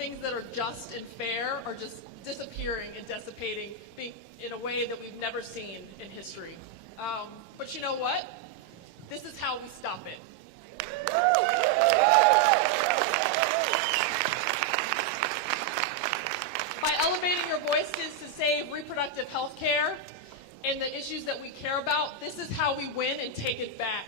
things that are just and fair are just disappearing and dissipating in a way that we've never seen in history. But you know what? This is how we stop it. By elevating your voices to save reproductive health care and the issues that we care about, this is how we win and take it back.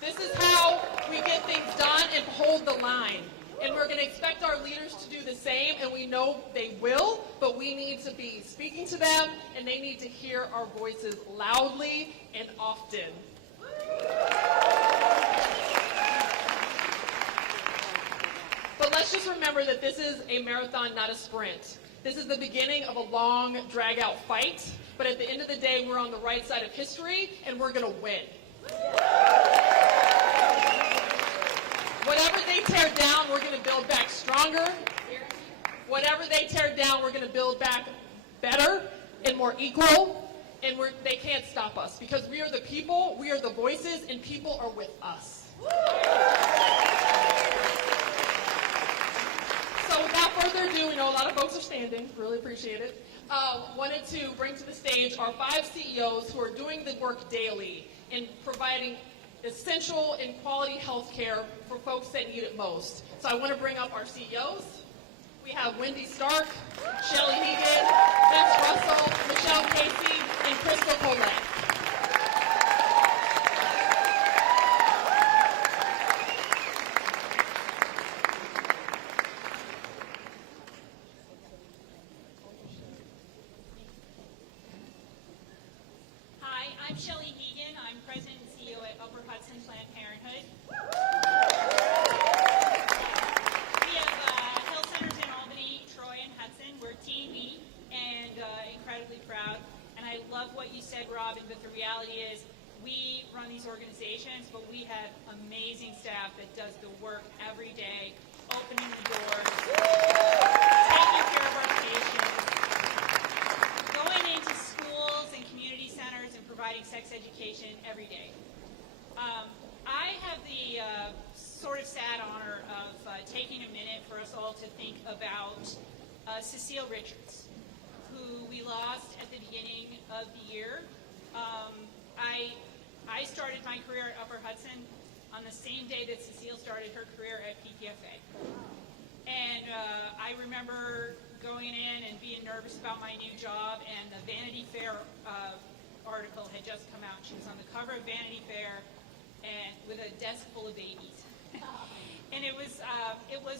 This is how we get things done and hold the line. And we're going to expect our leaders to do the same, and we know they will, but we need to be speaking to them, and they need to hear our voices loudly and often. But let's just remember that this is a marathon, not a sprint. This is the beginning of a long, drag-out fight, but at the end of the day, we're on the right side of history, and we're going to win. Whatever they tear down, we're going to build back stronger. Whatever they tear down, we're going to build back better and more equal. And they can't stop us because we are the people, we are the voices, and people are with us. So without further ado, we know a lot of folks are standing. Really appreciate it. Wanted to bring to the stage our 5 CEOs who are doing the work daily in providing essential and quality health care for folks that need it most. So I want to bring up our CEOs. We have Wendy Stark, Shelley Hegan, Vince Russell, Michelle Casey, and Crystal Colette. Hi, I'm Shelley Hegan. I'm President and CEO at Upper Hudson Planned Parenthood. We have health centers in Albany, Troy, and Hudson. We're teeny and incredibly proud. And I love what you said, Robin, but the reality is we run these organizations, but we have amazing staff that does the work every day, opening the doors, taking care of our patients, going into schools and community centers and providing sex education every day. I have the sort of sad honor of taking a minute for us all to think about Cecile Richards, who we lost at the beginning of the year. I started my career at Upper Hudson on the same day that Cecile started her career at PTFA. And I remember going in and being nervous about my new job, and the Vanity Fair article had just come out. She was on the cover of Vanity Fair and with a desk full of babies. And it was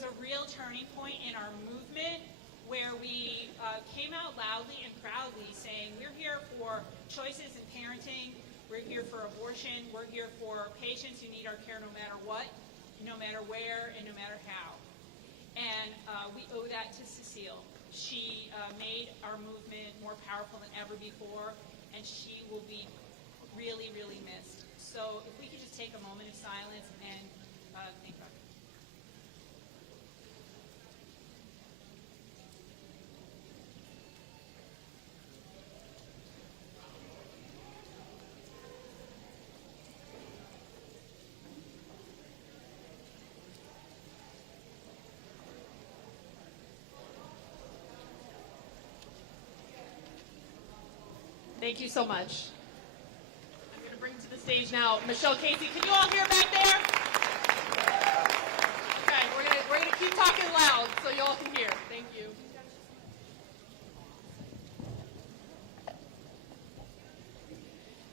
a real turning point in our movement where we came out loudly and proudly saying, we're here for choices in parenting, we're here for abortion, we're here for patients who need our care no matter what, no matter where, and no matter how. And we owe that to Cecile. She made our movement more powerful than ever before, and she will be really, really missed. So if we could just take a moment of silence and think about it. Thank you so much. I'm going to bring to the stage now Michelle Casey. Can you all hear back there? Okay, we're going to keep talking loud so you all can hear. Thank you.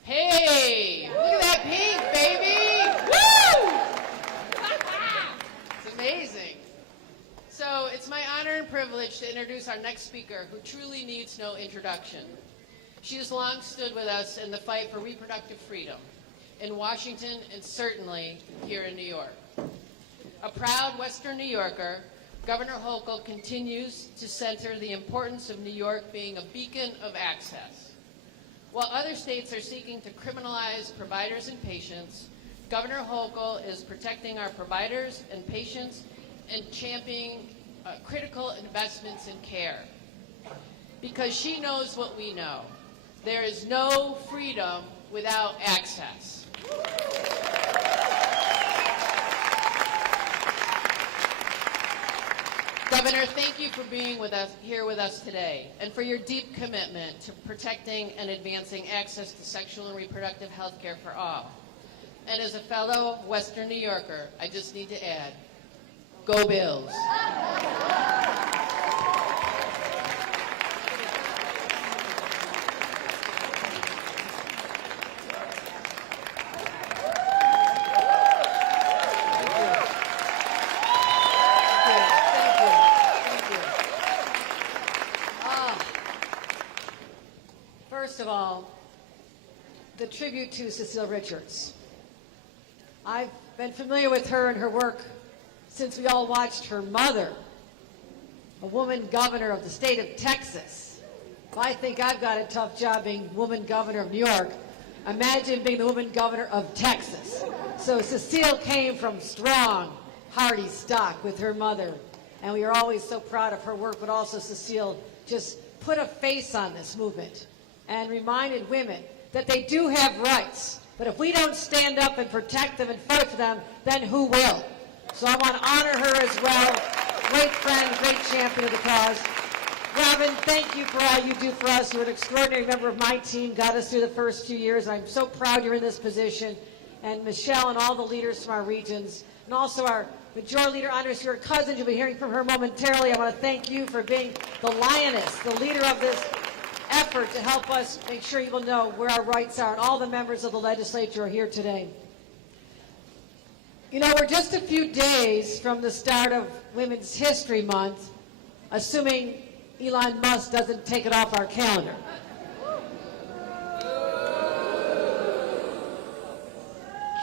Hey, look at that pink, baby! Woo! It's amazing. So it's my honor and privilege to introduce our next speaker, who truly needs no introduction. She has long stood with us in the fight for reproductive freedom in Washington and certainly here in New York. A proud Western New Yorker, Governor Hochul continues to center the importance of New York being a beacon of access. While other states are seeking to criminalize providers and patients, Governor Hochul is protecting our providers and patients and championing critical investments in care. Because she knows what we know. There is no freedom without access. Governor, thank you for being with us here with us today and for your deep commitment to protecting and advancing access to sexual and reproductive health care for all. And as a fellow Western New Yorker, I just need to add, go Bills. First of all, the tribute to Cecile Richards. I've been familiar with her and her work since we all watched her mother, a woman governor of the state of Texas. I think I've got a tough job being woman governor of New York. Imagine being the woman governor of Texas. So Cecile came from strong, hearty stock with her mother, and we are always so proud of her work, but also Cecile just put a face on this movement and reminded women that they do have rights, but if we don't stand up and protect them and fight for them, then who will? So I want to honor her as well. Great friend, great champion of the cause. Robin, thank you for all you do for us. You're an extraordinary member of my team, got us through the first few years. I'm so proud you're in this position. And Michelle and all the leaders from our regions, and also our Majority Leader Andres, your cousin, you'll be hearing from her momentarily. I want to thank you for being the lioness, the leader of this effort to help us make sure you will know where our rights are, and all the members of the legislature are here today. You know, we're just a few days from the start of Women's History Month, assuming Elon Musk doesn't take it off our calendar.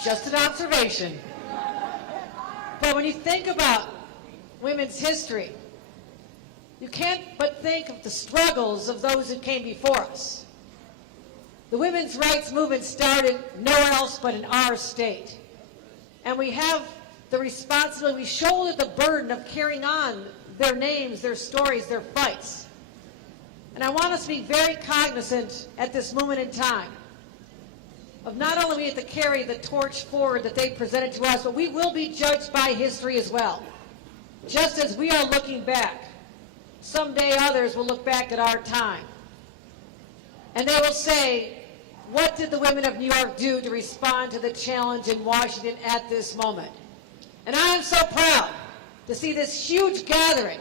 Just an observation. But when you think about women's history, you can't but think of the struggles of those who came before us. The women's rights movement started nowhere else but in our state. And we have the responsibility, we shoulder the burden of carrying on their names, their stories, their fights. And I want us to be very cognizant at this moment in time of not only we have to carry the torch forward that they presented to us, but we will be judged by history as well. Just as we are looking back, someday others will look back at our time. And they will say, what did the women of New York do to respond to the challenge in Washington at this moment? And I am so proud to see this huge gathering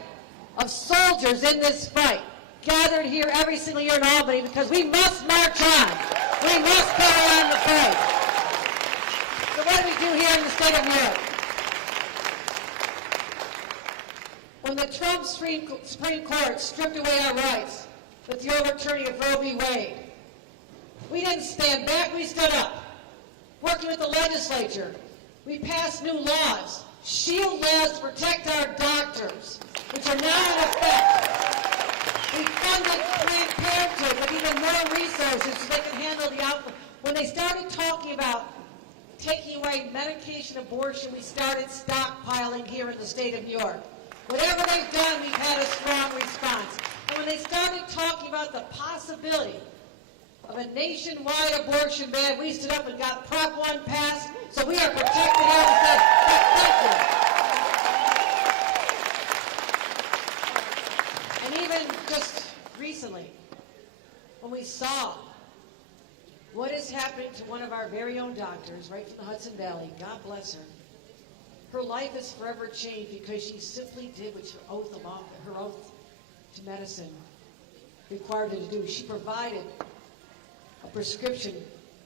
of soldiers in this fight, gathered here every single year in Albany, because we must march on. We must carry on the fight. So what do we do here in the state of New York? When the Trump Supreme Court stripped away our rights with the overturning of Roe v. Wade, we didn't stand back, we stood up. Working with the legislature, we passed new laws, shield laws to protect our doctors, which are now in effect. We funded Planned Parenthood with even more resources so they can handle the outbreak. When they started talking about taking away medication abortion, we started stockpiling here in the state of New York. Whatever they've done, we've had a strong response. And when they started talking about the possibility of a nationwide abortion ban, we stood up and got Prop 1 passed, so we are protected here and said, thank you. And even just recently, when we saw what is happening to one of our very own doctors right from the Hudson Valley, God bless her, her life is forever changed because she simply did what her oath to medicine required her to do. She provided a prescription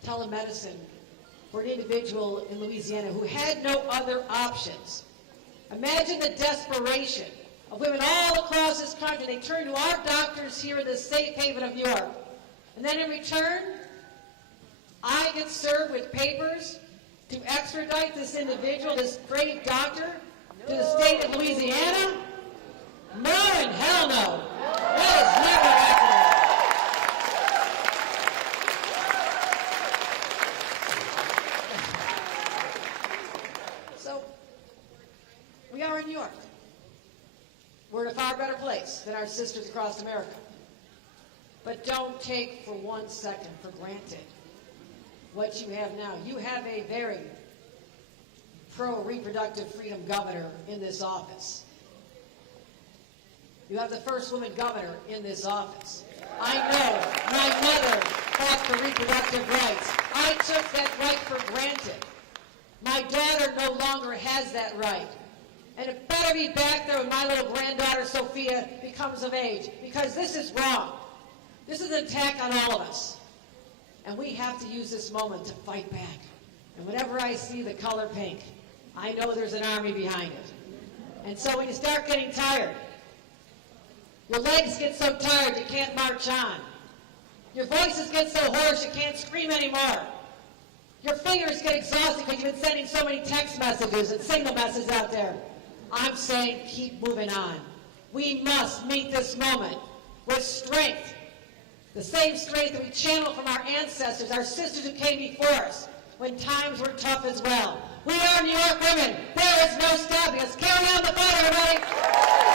telemedicine for an individual in Louisiana who had no other options. Imagine the desperation of women all across this country. They turn to our doctors here in the safe haven of New York. And then in return, I get served with papers to extradite this individual, this great doctor, to the state of Louisiana? No and hell no. That is never happening. So, we are in New York. We're in a far better place than our sisters across America. But don't take for 1 second for granted what you have now. You have a very pro-reproductive freedom governor in this office. You have the first woman governor in this office. I know my mother fought for reproductive rights. I took that right for granted. My daughter no longer has that right. And it better be back there when my little granddaughter Sophia becomes of age, because this is wrong. This is an attack on all of us. And we have to use this moment to fight back. And whenever I see the color pink, I know there's an army behind it. And so when you start getting tired, your legs get so tired you can't march on. Your voices get so hoarse you can't scream anymore. Your fingers get exhausted because you've been sending so many text messages and signal messages out there. I'm saying keep moving on. We must meet this moment with strength. The same strength that we channeled from our ancestors, our sisters who came before us, when times were tough as well. We are New York women. There is no stopping us. Carry on the fight, everybody.